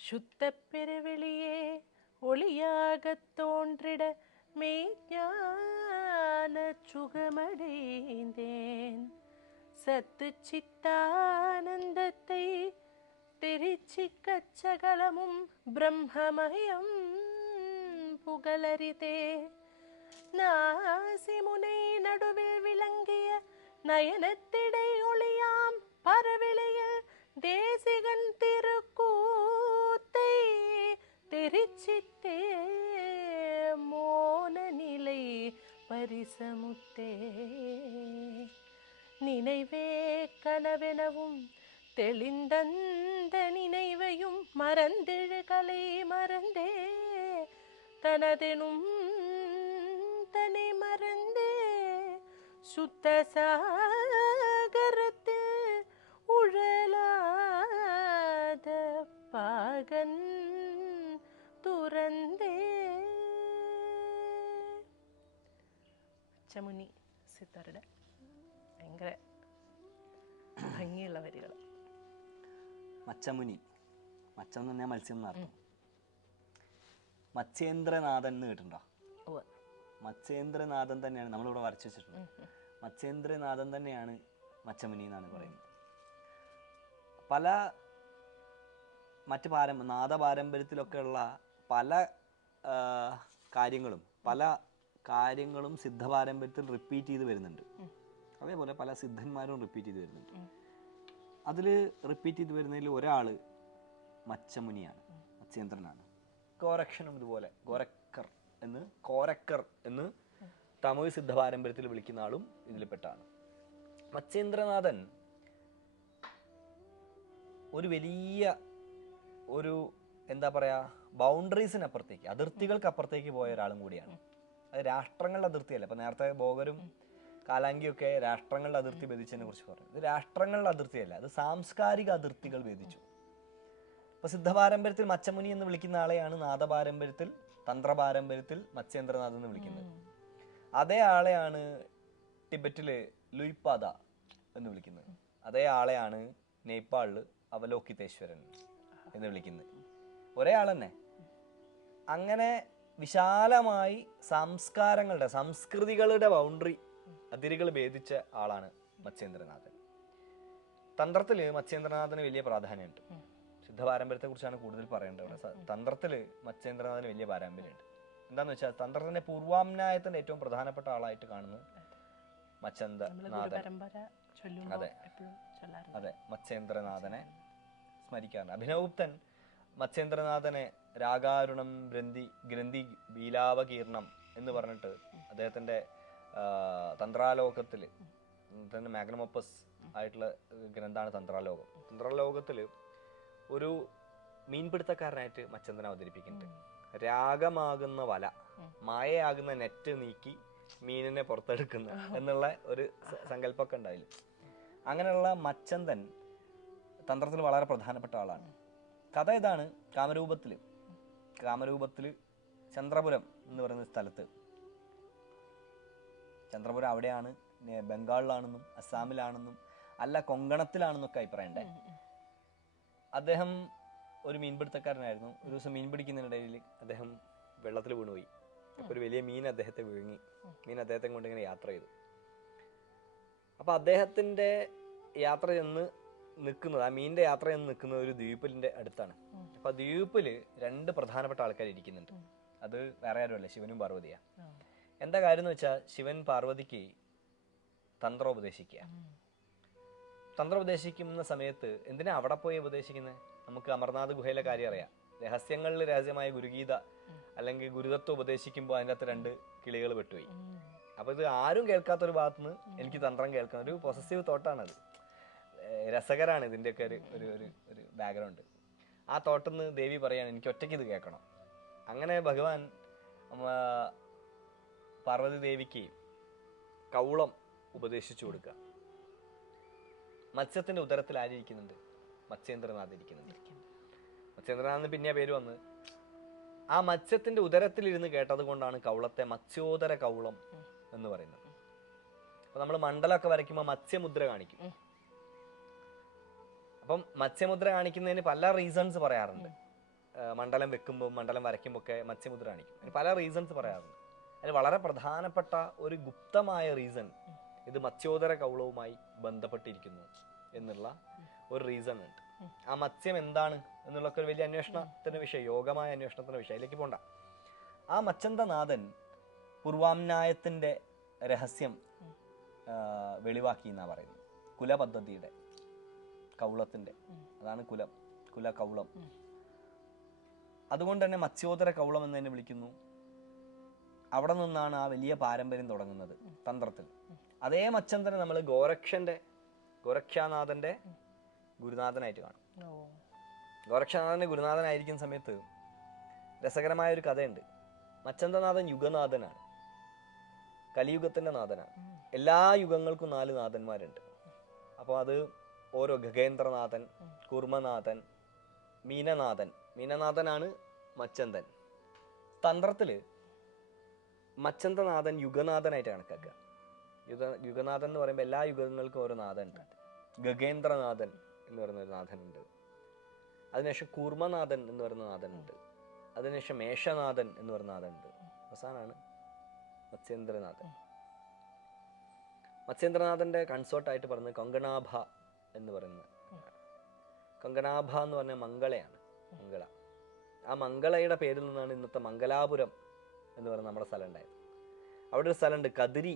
சுத்த பெருவெளியே ஒளியாக தோன்றிட மெய்ஞான சுகமடைந்தேன். சத்து சித்தானந்தத்தை திருச்சி கச்சகலமும் பிரம்மமயம் புகழறிதே நாசிமுனை நடுவில் விளங்கிய நயனத்திடை ஒளியாம் பரவெளியில் தேசிகன் திருக்கூ திருக்கூத்தை தெரிச்சித்தே மோன நிலை பரிசமுத்தே. நினைவே கனவெனவும் தெளிந்தந்த நினைவையும் மறந்திழு கலை மறந்தே. தனதெனும் தன்னை மறந்தே. சுத்த சாகரத்து உழலா പാകൻ തുറന്തേ അച്ചമുനി സിത്താറുടെ ഭയങ്കര ഭംഗിയുള്ള വരികൾ മച്ചമുനി. മച്ചം എന്ന് പറഞ്ഞാൽ മത്സ്യം എന്നർത്ഥം മത്സ്യേന്ദ്രനാഥൻ എന്ന് കേട്ടിട്ടുണ്ടോ? മത്സ്യേന്ദ്രനാഥൻ തന്നെയാണ് നമ്മളിവിടെ വരച്ചു വെച്ചിട്ടുള്ളത്. മത്സ്യേന്ദ്രനാഥൻ തന്നെയാണ് മച്ചമുനി എന്നാണ് പറയുന്നത്. പല മറ്റ് പാരം നാദ പാരമ്പര്യത്തിലൊക്കെ ഉള്ള പല കാര്യങ്ങളും പല കാര്യങ്ങളും സിദ്ധ പാരമ്പര്യത്തിൽ റിപ്പീറ്റ് ചെയ്ത് വരുന്നുണ്ട്. അതേപോലെ പല സിദ്ധന്മാരും റിപ്പീറ്റ് ചെയ്ത് വരുന്നുണ്ട്. അതിൽ റിപ്പീറ്റ് ചെയ്ത് വരുന്നതിൽ ഒരാൾ മച്ചമുനിയാണ് മത്സ്യേന്ദ്രനാണ്. ഗോരക്ഷനും ഇതുപോലെ ഗോരക്കർ എന്ന് കോരക്കർ എന്ന് തമിഴ് സിദ്ധ പാരമ്പര്യത്തിൽ വിളിക്കുന്ന ആളും ഇതിൽപ്പെട്ടാണ്. മത്സ്യേന്ദ്രനാഥൻ ഒരു വലിയ ഒരു എന്താ പറയാ ബൗണ്ടറീസിനപ്പുറത്തേക്ക് അതിർത്തികൾക്ക് അപ്പുറത്തേക്ക് പോയ ഒരാളും കൂടിയാണ്. അത് രാഷ്ട്രങ്ങളുടെ അതിർത്തിയല്ല? ഇപ്പൊ നേരത്തെ ബോഗരും കാലാങ്കിയൊക്കെ രാഷ്ട്രങ്ങളുടെ അതിർത്തി ഭേദിച്ചതിനെ കുറിച്ച് പറഞ്ഞു. ഇത് രാഷ്ട്രങ്ങളുടെ അതിർത്തിയല്ല? അത് സാംസ്കാരിക അതിർത്തികൾ ഭേദിച്ചു. ഇപ്പൊ സിദ്ധപാരമ്പര്യത്തിൽ മച്ചമുനി എന്ന് വിളിക്കുന്ന ആളെയാണ് നാദപാരമ്പര്യത്തിൽ തന്ത്രപാരമ്പര്യത്തിൽ മത്സ്യേന്ദ്രനാഥ് എന്ന് വിളിക്കുന്നത്. അതേ ആളെയാണ് ടിബറ്റിൽ ലുയ്പാദ എന്ന് വിളിക്കുന്നത്. അതേ ആളെയാണ് നേപ്പാളിൽ അവലോകിതേശ്വരൻ എന്ന് വിളിക്കുന്നത്. ഒരേ ആൾ തന്നെ. അങ്ങനെ വിശാലമായി സംസ്കാരങ്ങളുടെ സംസ്കൃതികളുടെ ബൗണ്ടറി അതിരുകൾ ഭേദിച്ച ആളാണ് മത്സ്യേന്ദ്രനാഥൻ. തന്ത്രത്തിൽ മത്സ്യേന്ദ്രനാഥന് വലിയ പ്രാധാന്യമുണ്ട്. സിദ്ധ പാരമ്പര്യത്തെ കുറിച്ചാണ് കൂടുതൽ പറയേണ്ടത് തന്ത്രത്തിൽ മത്സ്യേന്ദ്രനാഥന് വലിയ പാരമ്പര്യമുണ്ട്. എന്താന്ന് വെച്ചാൽ തന്ത്രത്തിന്റെ പൂർവാമ്നായത്തിന്റെ ഏറ്റവും പ്രധാനപ്പെട്ട ആളായിട്ട് കാണുന്നത് മച്ചന്ദ്രനാഥൻ അതെ. അതെ. മത്സ്യേന്ദ്രനാഥനെ സ്മരിക്കാറുണ്ട്. അഭിനവഗുപ്തൻ മത്സ്യേന്ദ്രനാഥനെ രാഗാരുണം ഗ്രന്ഥി ഗ്രന്ഥി ബീലാവകീർണം എന്ന് പറഞ്ഞിട്ട് അദ്ദേഹത്തിന്റെ തന്ത്രാലോകത്തിൽ തന്നെ മാഗ്നമോപ്പസ് ആയിട്ടുള്ള ഗ്രന്ഥാണ് തന്ത്രാലോകം. തന്ത്രാലോകത്തിൽ ഒരു മീൻപിടുത്തക്കാരനായിട്ട് മച്ചന്ദ്രൻ അവതരിപ്പിക്കുന്നുണ്ട്. രാഗമാകുന്ന വല മായയാകുന്ന നെറ്റ് നീക്കി മീനിനെ പുറത്തെടുക്കുന്ന എന്നുള്ള ഒരു സങ്കല്പമൊക്കെ ഉണ്ടായില്ല അങ്ങനെയുള്ള മച്ചന്തൻ തന്ത്രത്തിൽ വളരെ പ്രധാനപ്പെട്ട ആളാണ്. കഥ ഇതാണ് കാമരൂപത്തിൽ കാമരൂപത്തിൽ ചന്ദ്രപുരം എന്ന് പറയുന്ന സ്ഥലത്ത്. ചന്ദ്രപുരം അവിടെയാണ് ബംഗാളിലാണെന്നും അസ്സാമിലാണെന്നും അല്ല കൊങ്കണത്തിലാണെന്നൊക്കെ അഭിപ്രായമുണ്ടേ അദ്ദേഹം ഒരു മീൻപിടുത്തക്കാരനായിരുന്നു. ഒരു ദിവസം മീൻ പിടിക്കുന്നതിനിടയിൽ അദ്ദേഹം വെള്ളത്തിൽ വീണുപോയി. അപ്പോൾ ഒരു വലിയ മീൻ അദ്ദേഹത്തെ വിഴുങ്ങി. മീൻ അദ്ദേഹത്തെ കൊണ്ട് ഇങ്ങനെ യാത്ര ചെയ്തു. അപ്പോൾ അദ്ദേഹത്തിന്റെ യാത്ര ചെന്ന് നിൽക്കുന്നത് ആ മീനിന്റെ യാത്ര ചെന്ന് നിൽക്കുന്നത് ഒരു ദ്വീപിന്റെ അടുത്താണ്. അപ്പൊ ആ ദ്വീപിൽ രണ്ട് പ്രധാനപ്പെട്ട ആൾക്കാർ ഇരിക്കുന്നുണ്ട്. അത് വേറെ ആരുമല്ല ശിവനും പാർവതിയാ. എന്താ കാര്യം എന്ന് വെച്ചാൽ ശിവൻ പാർവതിക്ക് തന്ത്രം ഉപദേശിക്കുക. തന്ത്രം ഉപദേശിക്കുന്ന സമയത്ത് എന്തിനാ അവിടെ പോയി ഉപദേശിക്കുന്നത് നമുക്ക് അമർനാഥ് ഗുഹയിലെ കാര്യം അറിയാം. രഹസ്യങ്ങളിൽ രഹസ്യമായ ഗുരുഗീത അല്ലെങ്കിൽ ഗുരുതത്വം ഉപദേശിക്കുമ്പോൾ അതിന്റെ അകത്ത് രണ്ട് കിളികൾ പെട്ടുപോയി. അപ്പൊ ഇത് ആരും കേൾക്കാത്തൊരു ഭാഗത്തുനിന്ന് എനിക്ക് തന്ത്രം കേൾക്കാൻ ഒരു പൊസസീവ് തോട്ടാണത് രസകരാണ് ഇതിന്റെയൊക്കെ ഒരു ഒരു ഒരു ഒരു ബാക്ക്ഗ്രൗണ്ട് ആ തോട്ടിൽ നിന്ന് ദേവി പറയാണ് എനിക്ക് ഒറ്റയ്ക്ക് ഇത് കേൾക്കണം. അങ്ങനെ ഭഗവാൻ പാർവതി ദേവിക്ക് കൗളം ഉപദേശിച്ചു കൊടുക്കുക. മത്സ്യത്തിന്റെ ഉദരത്തിൽ ആരിയിരിക്കുന്നുണ്ട് മത്സ്യേന്ദ്രനാഥ് ഇരിക്കുന്നുണ്ട്. മത്സ്യേന്ദ്രനാഥ് പിന്നെ പേര് വന്ന് ആ മത്സ്യത്തിന്റെ ഉദരത്തിലിരുന്ന് കേട്ടത് കൊണ്ടാണ് കൗളത്തെ മത്സ്യോദര കൗളം എന്ന് പറയുന്നത്. അപ്പൊ നമ്മൾ മണ്ഡലമൊക്കെ വരയ്ക്കുമ്പോൾ മത്സ്യമുദ്ര കാണിക്കും. അപ്പം മത്സ്യമുദ്ര കാണിക്കുന്നതിന് പല റീസൺസ് പറയാറുണ്ട്. മണ്ഡലം വെക്കുമ്പോൾ മണ്ഡലം വരയ്ക്കുമ്പോൾ ഒക്കെ മത്സ്യമുദ്ര കാണിക്കും. അതിന് പല റീസൺസ് പറയാറുണ്ട്. അതിൽ വളരെ പ്രധാനപ്പെട്ട ഒരു ഗുപ്തമായ റീസൺ ഇത് മത്സ്യോദര കൗളവുമായി ബന്ധപ്പെട്ടിരിക്കുന്നു എന്നുള്ള ഒരു റീസൺ ഉണ്ട്. ആ മത്സ്യം എന്താണ് എന്നുള്ളൊക്കെ ഒരു വലിയ അന്വേഷണത്തിന്റെ വിഷയം യോഗമായ അന്വേഷണത്തിന്റെ വിഷയം. അതിലേക്ക് പോണ്ട. ആ മച്ചന്തനാഥൻ പൂർവാംനായത്തിന്റെ രഹസ്യം വെളിവാക്കി എന്നാണ് പറയുന്നത്. കുലപദ്ധതിയുടെ കൗളത്തിന്റെ. അതാണ് കുലം. കുല കൗളം അതുകൊണ്ട് തന്നെ മത്സ്യോദര കൗളം എന്ന് തന്നെ വിളിക്കുന്നു. അവിടെ നിന്നാണ് ആ വലിയ പാരമ്പര്യം തുടങ്ങുന്നത് തന്ത്രത്തിൽ. അതേ മച്ചന്തനെ നമ്മൾ ഗോരക്ഷന്റെ ഗോരക്ഷാനാഥന്റെ ഗുരുനാഥനായിട്ട് കാണും. ഗോരക്ഷനാഥന്റെ ഗുരുനാഥനായിരിക്കുന്ന സമയത്ത് രസകരമായ ഒരു കഥയുണ്ട്. മച്ചന്തനാഥൻ യുഗനാഥനാണ്. കലിയുഗത്തിന്റെ നാഥനാണ്. എല്ലാ യുഗങ്ങൾക്കും നാല് നാഥന്മാരുണ്ട്. അപ്പോൾ അത് ഓരോ ഗഗേന്ദ്രനാഥൻ കുർമനാഥൻ മീനനാഥൻ. മീനനാഥനാണ് മച്ചന്തൻ. തന്ത്രത്തിൽ മച്ചന്തനാഥൻ യുഗനാഥനായിട്ട് കണക്കാക്കുക യുഗ യുഗനാഥൻ എന്ന് പറയുമ്പോൾ എല്ലാ യുഗങ്ങൾക്കും ഓരോ നാഥൻ ഉണ്ട് ഗഗേന്ദ്രനാഥൻ എന്ന് പറയുന്ന ഒരു നാഥനുണ്ട്. അതിനുശേഷം കൂർമ്മനാഥൻ എന്ന് പറയുന്ന നാഥനുണ്ട്. അതിനുശേഷം മേഷനാഥൻ എന്ന് പറയുന്ന നാഥനുണ്ട്. അവസാനമാണ് മത്സ്യേന്ദ്രനാഥൻ മത്സ്യേന്ദ്രനാഥന്റെ കൺസോർട്ടായിട്ട് പറയുന്നത് കൊങ്കണാഭ എന്ന് പറയുന്നത്. കങ്കണാഭ എന്ന് പറഞ്ഞ മംഗളയാണ് മംഗള. ആ മംഗളയുടെ പേരിൽ നിന്നാണ് ഇന്നത്തെ മംഗലാപുരം എന്ന് പറയുന്ന നമ്മുടെ സ്ഥലം ഉണ്ടായത്. അവിടെ ഒരു സ്ഥലമുണ്ട് കതിരി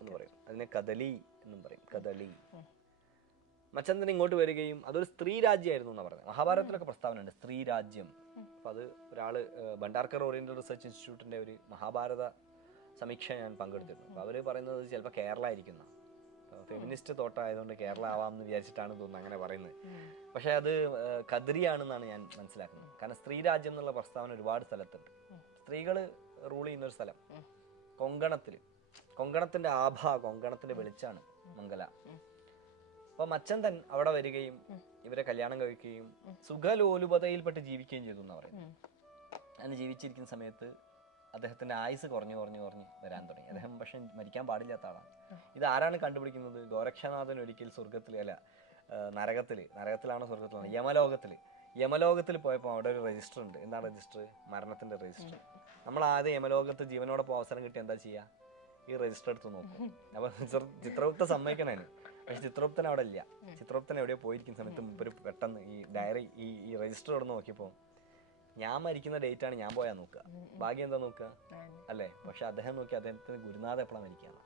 എന്ന് പറയും. അതിനെ കദലി എന്നും പറയും കദളി മച്ചന്തൻ ഇങ്ങോട്ട് വരികയും അതൊരു സ്ത്രീ രാജ്യമായിരുന്നു എന്നാണ് പറഞ്ഞത് മഹാഭാരതത്തിലൊക്കെ പ്രസ്താവന ഉണ്ട് സ്ത്രീ രാജ്യം. അപ്പൊ അത് ഏഹ്, ഭണ്ഡാർക്കർ ഓറിയന്റൽ റിസർച്ച് ഇൻസ്റ്റിറ്റ്യൂട്ടിന്റെ ഒരു മഹാഭാരത സമീക്ഷ ഞാൻ പങ്കെടുത്തിരുന്നു. അപ്പൊ അവർ പറയുന്നത് ചിലപ്പോൾ കേരള ആയിരിക്കുന്ന ഫെമിനിസ്റ്റ് തോട്ടായതുകൊണ്ട് കേരള ആവാമെന്ന് വിചാരിച്ചിട്ടാണ് തോന്നുന്നത് അങ്ങനെ പറയുന്നത്. പക്ഷെ അത് കതിരിയാണെന്നാണ് ഞാൻ മനസ്സിലാക്കുന്നത്. കാരണം സ്ത്രീ രാജ്യം എന്നുള്ള പ്രസ്താവന ഒരുപാട് സ്ഥലത്തുണ്ട്. സ്ത്രീകൾ റൂൾ ചെയ്യുന്ന ഒരു സ്ഥലം. കൊങ്കണത്തിൽ കൊങ്കണത്തിന്റെ ആഭ കൊങ്കണത്തിന്റെ വെളിച്ചാണ് മംഗല. അപ്പൊ മച്ചന്തൻ അവിടെ വരികയും ഇവരെ കല്യാണം കഴിക്കുകയും സുഖലോലുപതയിൽപ്പെട്ട് ജീവിക്കുകയും ചെയ്തു എന്ന് പറയുന്നത്. അങ്ങനെ ജീവിച്ചിരിക്കുന്ന സമയത്ത് അദ്ദേഹത്തിന്റെ ആയുസ് കുറഞ്ഞു കുറഞ്ഞു കുറഞ്ഞു വരാൻ തുടങ്ങി. അദ്ദേഹം പക്ഷെ മരിക്കാൻ പാടില്ലാത്ത ആളാണ്. ഇത് ആരാണ് കണ്ടുപിടിക്കുന്നത്? ഗോരക്ഷനാഥൻ ഒരിക്കൽ സ്വർഗത്തിൽ അല്ല നരകത്തിൽ നരകത്തിൽ നരകത്തിലാണോ സ്വർഗത്തിലാണോ യമലോകത്തിൽ. യമലോകത്തിൽ പോയപ്പോൾ അവിടെ ഒരു രജിസ്റ്റർ ഉണ്ട്. എന്താ രജിസ്റ്റർ മരണത്തിന്റെ രജിസ്റ്റർ നമ്മൾ ആദ്യം യമലോകത്ത് ജീവനോടൊപ്പം അവസരം കിട്ടി എന്താ ചെയ്യാ? ഈ രജിസ്റ്റർ എടുത്ത് നോക്കും. അപ്പൊ ചിത്ര- ചിത്രഗുപ്ത സമ്മതിക്കണേന് പക്ഷെ ചിത്രഗുപ്തൻ അവിടെ ഇല്ല. ചിത്രഗുപ്തൻ എവിടെയോ പോയിരിക്കുന്ന സമയത്ത് മുമ്പ് പെട്ടെന്ന് ഈ ഡയറി ഈ ഈ രജിസ്റ്റർ ഇവിടെ നോക്കിയപ്പോ ഞാൻ മരിക്കുന്ന ഡേറ്റ് ആണ് ഞാൻ പോയാ നോക്കുക. ഭാഗ്യം എന്താ നോക്കുക? അല്ലേ? പക്ഷെ അദ്ദേഹം നോക്കി അദ്ദേഹത്തിന് ഗുരുനാഥ എപ്പോഴാണ് മരിക്കുകയാണ്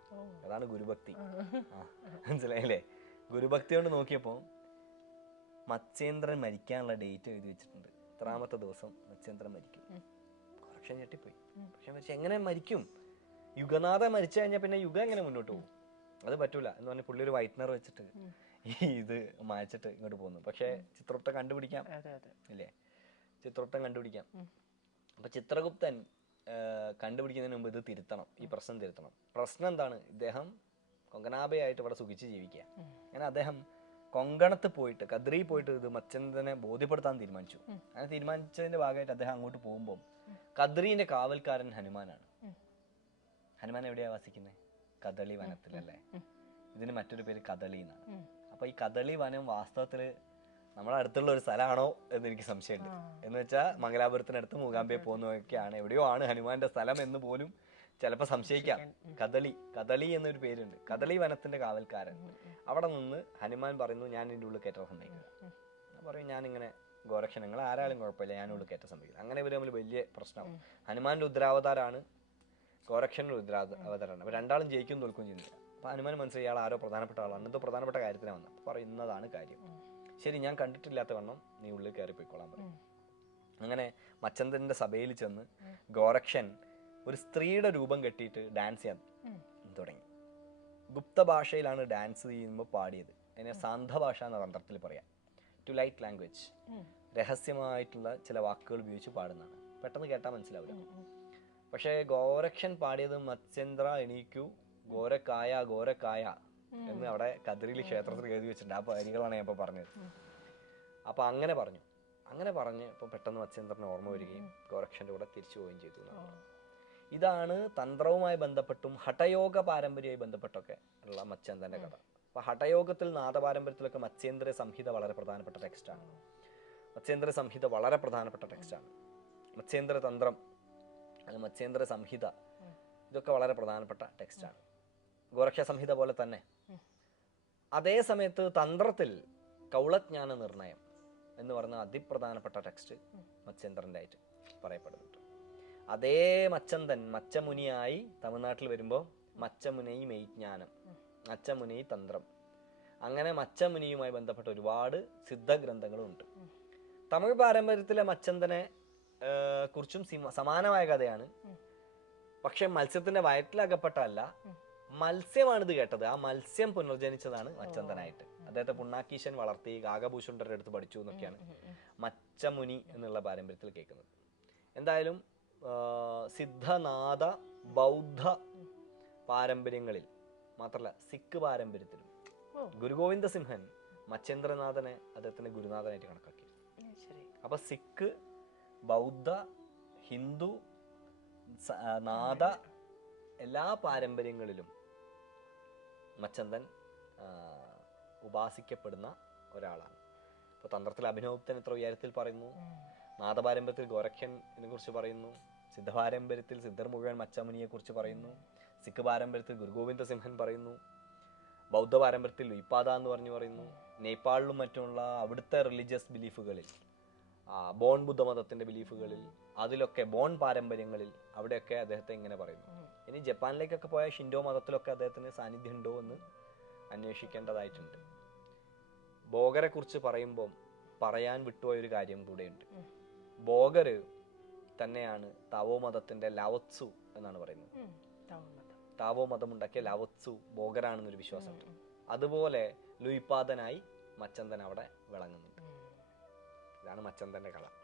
അതാണ് ഗുരുഭക്തി. മനസ്സിലായില്ലേ? ഗുരുഭക്തി കൊണ്ട് നോക്കിയപ്പോൾ മത്സ്യേന്ദ്രൻ മരിക്കാനുള്ള ഡേറ്റ് എഴുതി വെച്ചിട്ടുണ്ട്. ഇത്രാമത്തെ ദിവസം മത്സ്യേന്ദ്രൻ മരിക്കും. കുറച്ച് ഞെട്ടിപ്പോയി. പക്ഷെ മരിച്ച എങ്ങനെ മരിക്കും? യുഗനാഥ മരിച്ചു കഴിഞ്ഞാൽ പിന്നെ യുഗം എങ്ങനെ മുന്നോട്ട് പോകും? അത് പറ്റൂല. എന്ന് പറഞ്ഞ പുള്ളി ഒരു വൈറ്റ്നർ വെച്ചിട്ട് ഈ ഇത് മായച്ചിട്ട് ഇങ്ങോട്ട് പോകുന്നു. പക്ഷെ ചിത്രത്തെ കണ്ടുപിടിക്കാം. ഇല്ലേ? ചിത്രഗുപ്തൻ കണ്ടുപിടിക്കാം. അപ്പൊ ചിത്രഗുപ്തൻ കണ്ടുപിടിക്കുന്നതിന് മുമ്പ് ഇത് തിരുത്തണം. ഈ പ്രശ്നം തിരുത്തണം. പ്രശ്നം എന്താണ്? ഇദ്ദേഹം കൊങ്കനാഭയായിട്ട് ഇവിടെ സുഖിച്ച് ജീവിക്കുക അങ്ങനെ അദ്ദേഹം കൊങ്കണത്ത് പോയിട്ട് കദ്രി പോയിട്ട് ഇത് മച്ചന്തനെ ബോധ്യപ്പെടുത്താൻ തീരുമാനിച്ചു. അങ്ങനെ തീരുമാനിച്ചതിന്റെ ഭാഗമായിട്ട് അദ്ദേഹം അങ്ങോട്ട് പോകുമ്പോൾ കദ്രീന്റെ കാവൽക്കാരൻ ഹനുമാനാണ്. ഹനുമാൻ എവിടെയാ വസിക്കുന്നത് കദളി വനത്തിലല്ലേ? ഇതിന് മറ്റൊരു പേര് കദളി എന്നാണ്. അപ്പൊ ഈ കദളി വനം വാസ്തവത്തിൽ നമ്മുടെ അടുത്തുള്ള ഒരു സ്ഥലമാണോ എന്ന് എനിക്ക് സംശയമുണ്ട്. എന്ന് വെച്ചാൽ മംഗലാപുരത്തിനടുത്ത് മൂകാംബിയെ പോകുന്നതൊക്കെയാണ് എവിടെയോ ആണ് ഹനുമാന്റെ സ്ഥലം എന്ന് പോലും ചിലപ്പോൾ സംശയിക്കാം. കദളി കദളി എന്നൊരു പേരുണ്ട്. കദളി വനത്തിന്റെ കാവൽക്കാരൻ. അവിടെ നിന്ന് ഹനുമാൻ പറയുന്നു ഞാൻ എന്റെ ഉള്ളിൽ കയറ്റാൻ സമ്മതിക്കില്ല ഞാൻ ഇങ്ങനെ ഞാനിങ്ങനെ ഗോരക്ഷണങ്ങൾ ആരാളും കുഴപ്പമില്ല ഞാൻ ഉള്ളിൽ കയറ്റാൻ സമ്മതിക്കില്ല അങ്ങനെ ഇവർ തമ്മിൽ വലിയ പ്രശ്നമാണ് ഹനുമാന്റെ ഉദ്രാവതാരാണ് ഗോരക്ഷന്റെ രുദ്രാ അവതാരമാണ്. അപ്പൊ രണ്ടാളും ജയിക്കും തോൽക്കും ചെയ്യുന്നില്ല. അപ്പൊ ഹനുമാൻ മനസ്സിലായി ഇയാൾ ആരോ പ്രധാനപ്പെട്ട ആളാണ്. എന്തോ പ്രധാനപ്പെട്ട കാര്യത്തിനാണ് വന്നത്. പറയുന്നതാണ് കാര്യം. ശരി ഞാൻ കണ്ടിട്ടില്ലാത്ത വണ്ണം നീ ഉള്ളിൽ കയറി പോയിക്കോളാൻ പറയും. അങ്ങനെ മച്ചന്തന്റെ സഭയിൽ ചെന്ന് ഗോരക്ഷൻ ഒരു സ്ത്രീയുടെ രൂപം കെട്ടിയിട്ട് ഡാൻസ് ചെയ്യാൻ തുടങ്ങി. ഗുപ്ത ഭാഷയിലാണ് ഡാൻസ് ചെയ്യുമ്പോൾ പാടിയത്. അതിനെ സാന്ത ഭാഷ എന്ന തന്ത്രത്തിൽ പറയാം. ടു ലൈറ്റ് ലാംഗ്വേജ് രഹസ്യമായിട്ടുള്ള ചില വാക്കുകൾ ഉപയോഗിച്ച് പാടുന്നതാണ്. പെട്ടെന്ന് കേട്ടാൽ മനസ്സിലാവില്ല. പക്ഷേ ഗോരക്ഷൻ പാടിയത് മത്സ്യന്ദ്ര എണീക്കു. ഗോരക്കായ ഗോരക്കായ. എന്ന് അവിടെ കതിരിൽ ക്ഷേത്രത്തിൽ എഴുതി വെച്ചിട്ടുണ്ട്. ആ വരികളാണ് ഞാൻ ഇപ്പൊ പറഞ്ഞത്. അപ്പൊ അങ്ങനെ പറഞ്ഞു. അങ്ങനെ പറഞ്ഞ് ഇപ്പൊ പെട്ടെന്ന് മത്സ്യന്ദ്രന് ഓർമ്മ വരികയും ഗോരക്ഷന്റെ കൂടെ തിരിച്ചു പോവുകയും ചെയ്തു ഇതാണ് തന്ത്രവുമായി ബന്ധപ്പെട്ടും ഹഠയോഗ പാരമ്പര്യവുമായി ബന്ധപ്പെട്ടൊക്കെ ഉള്ള മത്സ്യന്തന്റെ കഥ. അപ്പൊ ഹഠയോഗത്തിൽ നാദപാരമ്പര്യത്തിലൊക്കെ മത്സ്യേന്ദ്ര സംഹിത വളരെ പ്രധാനപ്പെട്ട ടെക്സ്റ്റാണ് മത്സ്യേന്ദ്ര സംഹിത വളരെ പ്രധാനപ്പെട്ട ടെക്സ്റ്റാണ് മത്സ്യേന്ദ്ര തന്ത്രം അല്ലെങ്കിൽ മത്സ്യേന്ദ്ര സംഹിത ഇതൊക്കെ വളരെ പ്രധാനപ്പെട്ട ടെക്സ്റ്റാണ് ഗോരക്ഷ സംഹിത പോലെ തന്നെ. അതേ സമയത്ത് തന്ത്രത്തിൽ കൗളജ്ഞാന നിർണയം എന്ന് പറയുന്ന അതിപ്രധാനപ്പെട്ട ടെക്സ്റ്റ് മച്ചന്ദ്രന്റെ ആയിട്ട് പറയപ്പെടുന്നുണ്ട്. അതേ മച്ചന്തൻ മച്ചമുനിയായി തമിഴ്നാട്ടിൽ വരുമ്പോൾ മച്ചമുനൈ മെയ്ജ്ഞാനം മച്ചമുനി തന്ത്രം. അങ്ങനെ മച്ചമുനിയുമായി ബന്ധപ്പെട്ട ഒരുപാട് സിദ്ധഗ്രന്ഥങ്ങളുമുണ്ട് തമിഴ് പാരമ്പര്യത്തിലെ മച്ചന്തനെ കുറിച്ചും സമാനമായ കഥയാണ്. പക്ഷെ മത്സ്യത്തിന്റെ വയറ്റിലകപ്പെട്ടല്ല മത്സ്യമാണിത് കേട്ടത്. ആ മത്സ്യം പുനർജനിച്ചതാണ് മച്ചന്തനായിട്ട് അദ്ദേഹത്തെ പുണ്ണാക്കീശൻ വളർത്തി കാകഭൂഷുണ്ടരുടെ അടുത്ത് പഠിച്ചു എന്നൊക്കെയാണ് മച്ചമുനി എന്നുള്ള പാരമ്പര്യത്തിൽ കേൾക്കുന്നത്. എന്തായാലും സിദ്ധനാഥ ബൗദ്ധ പാരമ്പര്യങ്ങളിൽ മാത്രമല്ല സിഖ് പാരമ്പര്യത്തിലും. ഗുരുഗോവിന്ദ സിംഹൻ മച്ചേന്ദ്രനാഥനെ അദ്ദേഹത്തിന്റെ ഗുരുനാഥനായിട്ട് കണക്കാക്കി. അപ്പൊ സിഖ് ബൗദ്ധ ഹിന്ദു നാഥ എല്ലാ പാരമ്പര്യങ്ങളിലും മച്ചന്തൻ ഉപാസിക്കപ്പെടുന്ന ഒരാളാണ്. ഇപ്പൊ തന്ത്രത്തിൽ അഭിനവപ്തൻ എത്ര ഉയരത്തിൽ പറയുന്നു? നാദപാരമ്പര്യത്തിൽ ഗോരഖ്യനെ കുറിച്ച് പറയുന്നു. സിദ്ധപാരമ്പര്യത്തിൽ സിദ്ധർ മുഴുവൻ മച്ചമുനിയെ കുറിച്ച് പറയുന്നു. സിഖ് പാരമ്പര്യത്തിൽ ഗുരുഗോവിന്ദ സിംഹൻ പറയുന്നു. ബൗദ്ധ പാരമ്പര്യത്തിൽ ഉയ്പാദ എന്ന് പറഞ്ഞു പറയുന്നു. നേപ്പാളിലും മറ്റുമുള്ള അവിടുത്തെ റിലീജിയസ് ബിലീഫുകളിൽ ബോൺ ബുദ്ധമതത്തിന്റെ ബിലീഫുകളിൽ അതിലൊക്കെ ബോൺ പാരമ്പര്യങ്ങളിൽ അവിടെയൊക്കെ അദ്ദേഹത്തെ ഇങ്ങനെ പറയുന്നു. ഇനി ജപ്പാനിലേക്കൊക്കെ പോയ ഷിൻഡോ മതത്തിലൊക്കെ അദ്ദേഹത്തിന് സാന്നിധ്യം ഉണ്ടോ എന്ന് അന്വേഷിക്കേണ്ടതായിട്ടുണ്ട്. ബോഗരെ കുറിച്ച് പറയുമ്പോൾ പറയാൻ വിട്ടുപോയ ഒരു കാര്യം കൂടെയുണ്ട്. ബോഗര് തന്നെയാണ് താവോ മതത്തിന്റെ ലാവത്സു എന്നാണ് പറയുന്നത്. താവോ മതം. ഉണ്ടാക്കിയ ലാവത്സു ബോഗരാണെന്നൊരു വിശ്വാസമുണ്ട്. അതുപോലെ ലുയിപ്പാദനായി മച്ചന്തൻ അവിടെ വിളങ്ങുന്നുണ്ട് മച്ചൻ തന്നെ കഥ.